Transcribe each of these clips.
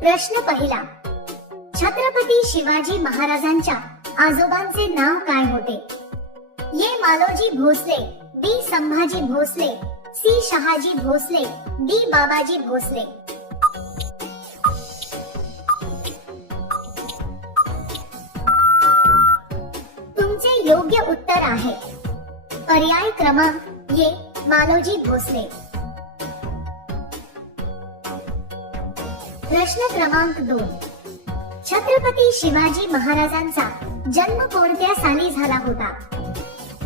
प्रश्न पहिला, छत्रपती शिवाजी महाराजांच्या आजोबांचे नाव काय होते? ए. मालोजी भोसले, बी. संभाजी भोसले, सी. शहाजी भोसले, डी. बाबाजी भोसले. तुमचे योग्य उत्तर आहे पर्याय क्रमांक ए. मालोजी भोसले. प्रश्न क्रमांक 2, छत्रपती शिवाजी महाराजांचा जन्म कोणत्या साली झाला होता?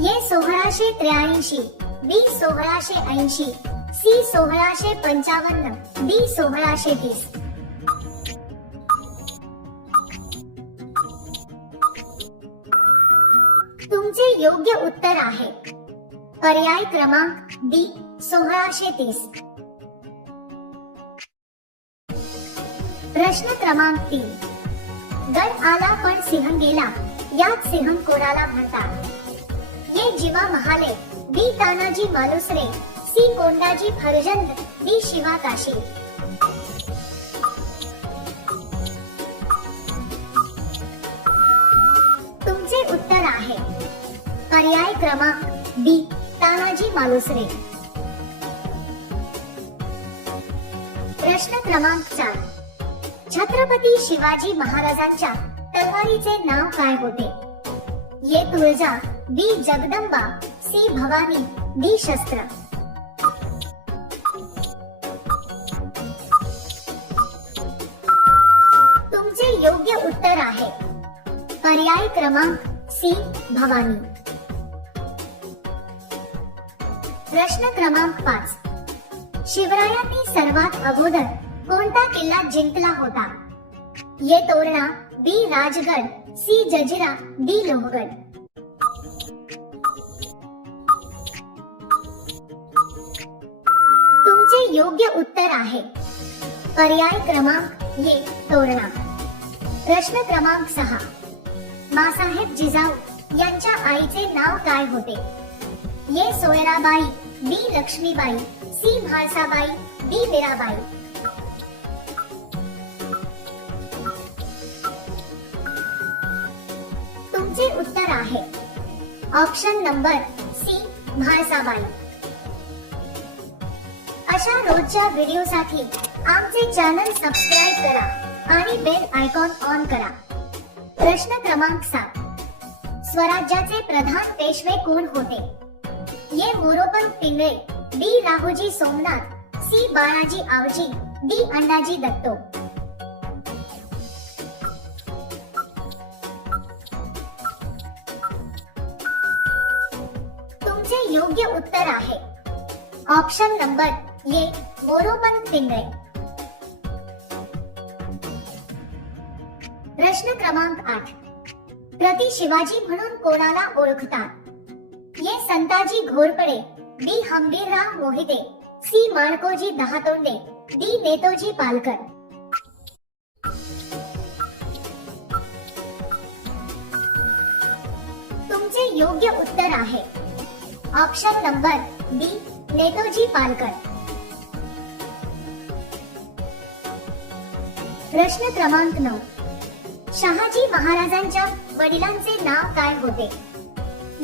ए. 1683, बी. 1680, सी. 1655, डी. 1630. तुमचे योग्य उत्तर आहे पर्याय क्रमांक डी. 1630. प्रश्न क्रमांक 3, गड आला पण सिंह गेला, यात सिंह कोणाला म्हणतात? ए. जिवा महाले, बी. तानाजी मालुसरे, सी. कोंडाजी फर्जंद, डी. शिवा काशी. तुमचे उत्तर आहे पर्याय क्रमांक बी. तानाजी मालुसरे. प्रश्न क्रमांक 4, छत्रपती शिवाजी महाराजांच्या तलवारीचे नाव काय होते? ए. तुळजा, बी. जगदंबा, सी. भवानी, डी. शस्त्र. तुमचे योग्य उत्तर आहे पर्याय क्रमांक सी. भवानी. प्रश्न क्रमांक 5, शिवरायांनी सर्वात अगोदर कोणता किल्ला जिंकला होता? A. Torna, B. Rajgad, C. Janjira, D. Lohagad. तुमचे योग्य उत्तर आहे पर्याय क्रमांक ए. तोरणा. प्रश्न क्रमांक 6, मासाहेब जिजाऊ यांच्या आईचे नाव काय होते? ए. सोयराबाई, बी. लक्ष्मीबाई, सी. म्हाळसाबाई, डी. मीराबाई. तुमचे उत्तर आहे ऑप्शन नंबर सी. म्हाळसाबाई. अशा रोजच्या व्हिडिओसाठी आमचे चॅनल सबस्क्राइब करा आणि बेल आयकॉन ऑन करा. प्रश्न क्रमांक 7, स्वराज्याचे प्रधान पेशवे कोण होते? A. Moropant Pingle, B. Rahoji Somnath, C. Balaji Avaji, D. Annaji Datto. तुमचे योग्य उत्तर आहे option number A. Moropant Pingle. प्रश्न क्रमांक 8, प्रति शिवाजी म्हणून कोणाला ओळखतात? A. Santaji Ghorpade, B. Hambirrao Mohite, C. Mankoji Dahatonde, D. Netoji Palkar. तुमचे योग्य उत्तर आहे option number D. Netoji Palkar. प्रश्न क्रमांक 9, शहाजी महाराजांच्या वडिलांचे नाव काय होते?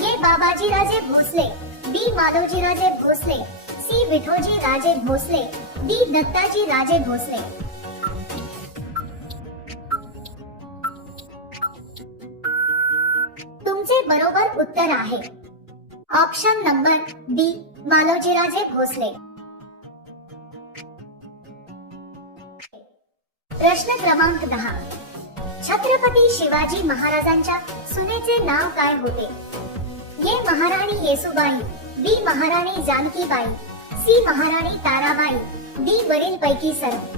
A. Babajiraje Bhosale, B. Malojiraje Bhosale, C. Vithoji Raje Bhosale, D. Dattaji Raje Bhosale. तुमचे बरोबर उत्तर आहे ऑप्शन नंबर बी. मालोजीराजे भोसले. प्रश्न क्रमांक 10, छत्रपती शिवाजी महाराजांच्या सुनेचे नाव काय होते? ए. महाराणी येसुबाई, बी. महाराणी जानकीबाई, सी. महाराणी ताराबाई, डी. वरीलपैकी सर्व.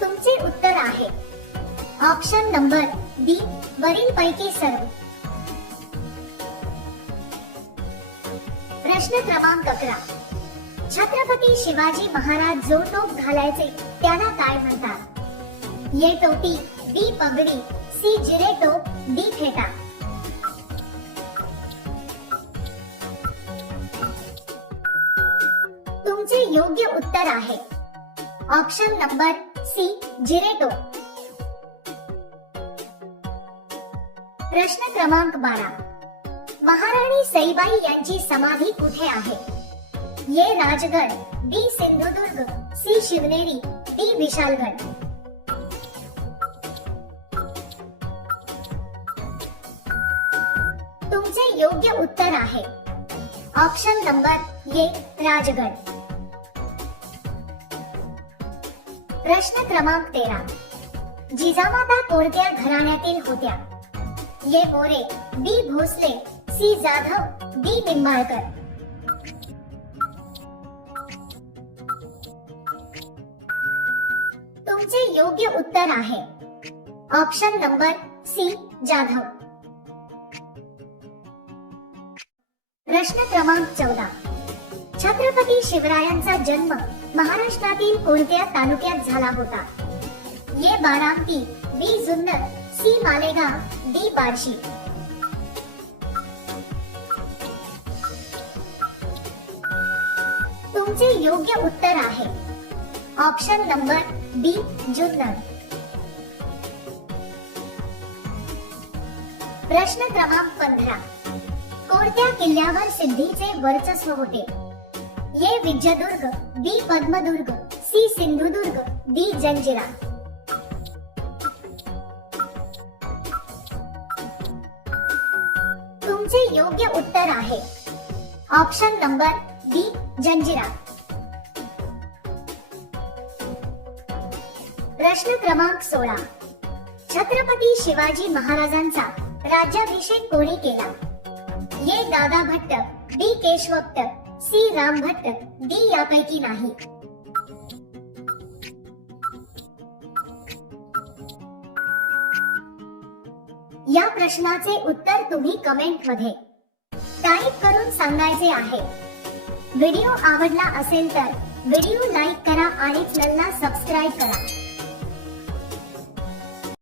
तुमचे उत्तर आहे ऑप्शन नंबर डी. वरीलपैकी सर्व. प्रश्न क्रमांक 11, छत्रपती शिवाजी महाराज जो टोप घालायचे त्याला काय म्हणतात? ए. टोपी, बी. पगडी, सी. जिरे टोप, डी. फेटा. योग्य उत्तर आहे ऑप्शन नंबर सी जिरेटो. प्रश्न क्रमांक 12. महाराणी सईबाई यांची समाधी कुठे आहे? ए राजगड, बी सिंधुदुर्ग, सी शिवनेरी, डी विशालगड. तुमचे योग्य उत्तर आहे ऑप्शन नंबर ए राजगड. प्रश्न क्रमांक 13. जिजामाता कोणत्या घराण्यातील होत्या? ए मोरे, बी भोसले, सी जाधव, डी निंबाळकर. तुमचे योग्य उत्तर आहे ऑप्शन नंबर सी जाधव. प्रश्न क्रमांक 14. छत्रपती शिवरायांचा जन्म महाराष्ट्रातील कोणत्या तालुक्यात झाला होता? ए बारामती, बी जुन्नर, सी मालेगाव, डी बार्शी. तुमचे योग्य उत्तर आहे ऑप्शन नंबर बी जुन्नर. प्रश्न क्रमांक 15. कोणत्या किल्ल्यावर सिद्धीचे वर्चस्व होते? ए विजयदुर्ग, बी पद्मदुर्ग, सी सिंधुदुर्ग, डी जंजिरा. तुमचे योग्य उत्तर आहे ऑप्शन नंबर डी जंजिरा. प्रश्न क्रमांक 16. छत्रपती शिवाजी महाराजांचा राज्याभिषेक कोणी केला? ए दादा भट्ट, बी केशवप्त, सी राम भट्ट, डी यापैकी नाही. या प्रश्नाचे उत्तर तुम्ही कमेंट मध्ये टाइप करून सांगायचे आहे. व्हिडिओ आवडला असेल तर व्हिडिओ लाईक करा आणि चॅनलला सबस्क्राईब करा.